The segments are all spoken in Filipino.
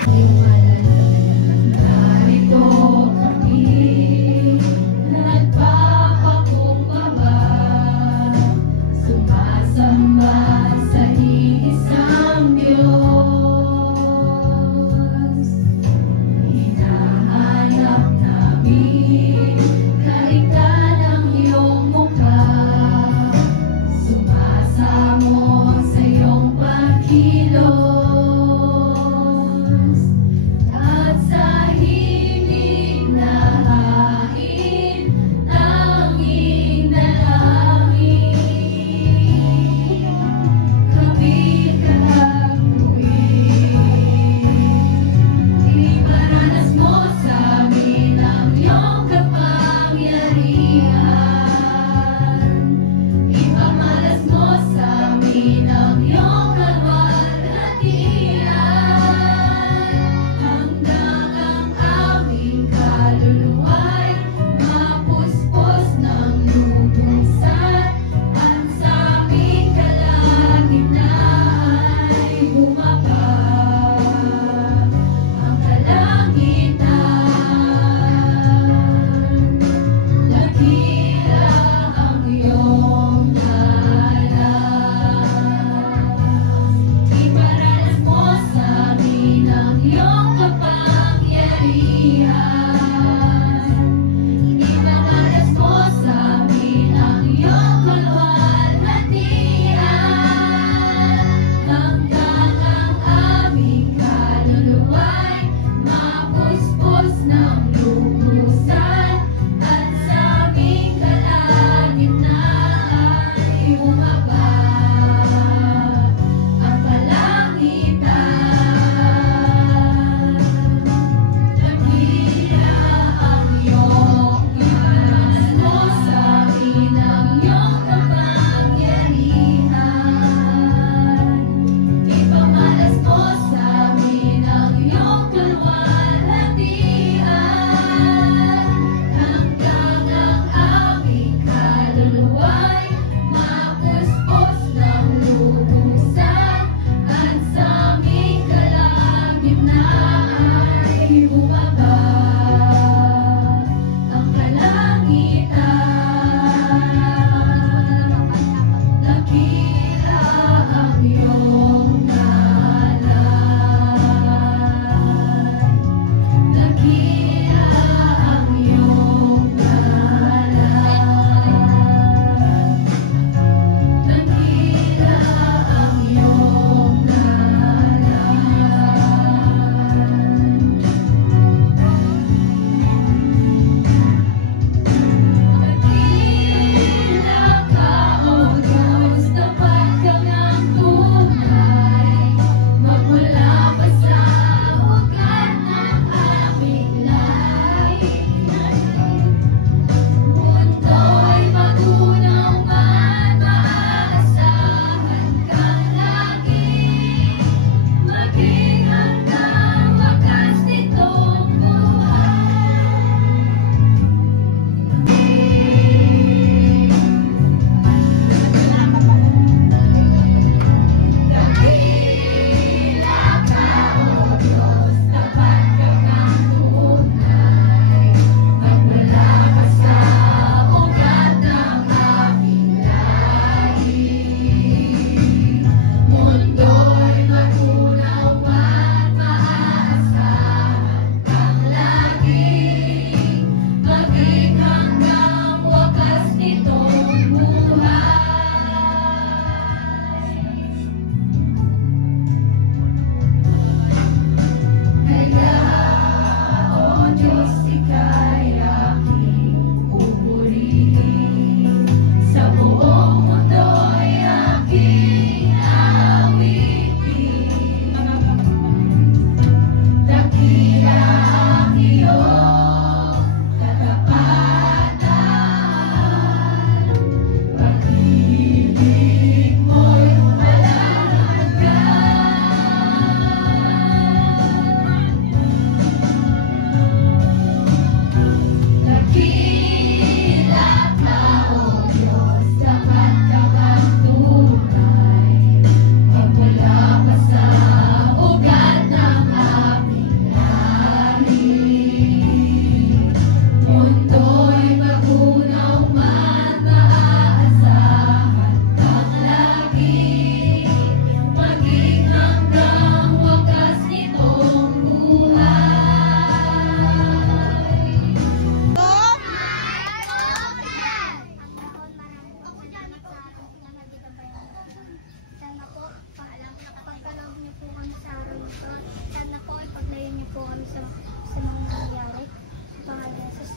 Narito kami, nagpapakumbaba, sumasamba sa iisang Diyos. Hinahanap namin kaikan ang iyong mukha, sumasamo sa iyong pagkilos. kami sa mga nangyayari. Sa pangalan ng Jesus.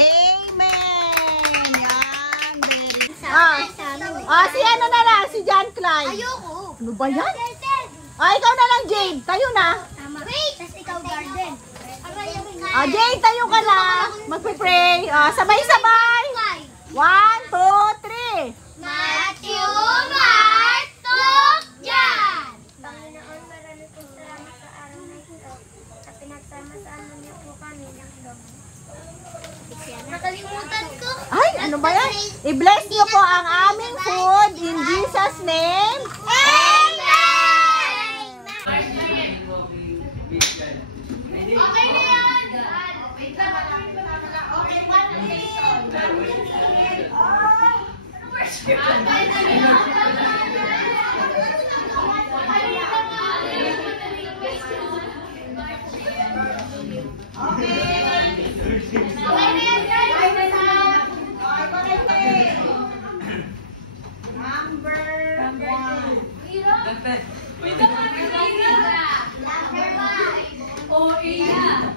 Amen! Yan, very Sa si ano na lang, si John Klein. Ayoko. Ano ba yan? Ikaw na lang, Jade. Tayo na. Tama. Wait! Tapos ikaw, Garden. Jade, tayo ka na. Magpipray. Sabay-sabay. 1, 2, 3. Matthew, Mark, Luke, John. Panginoon, marami po salamat sa araw na ito. At pinagsama-sama niyo po kami ng loob. Nakalimutan ko. Ay, ano ba yan? I-bless niyo po ang aming food in Jesus' name. Amen! Okay na yan! Wait lang, okay, one nation. Oh, iya.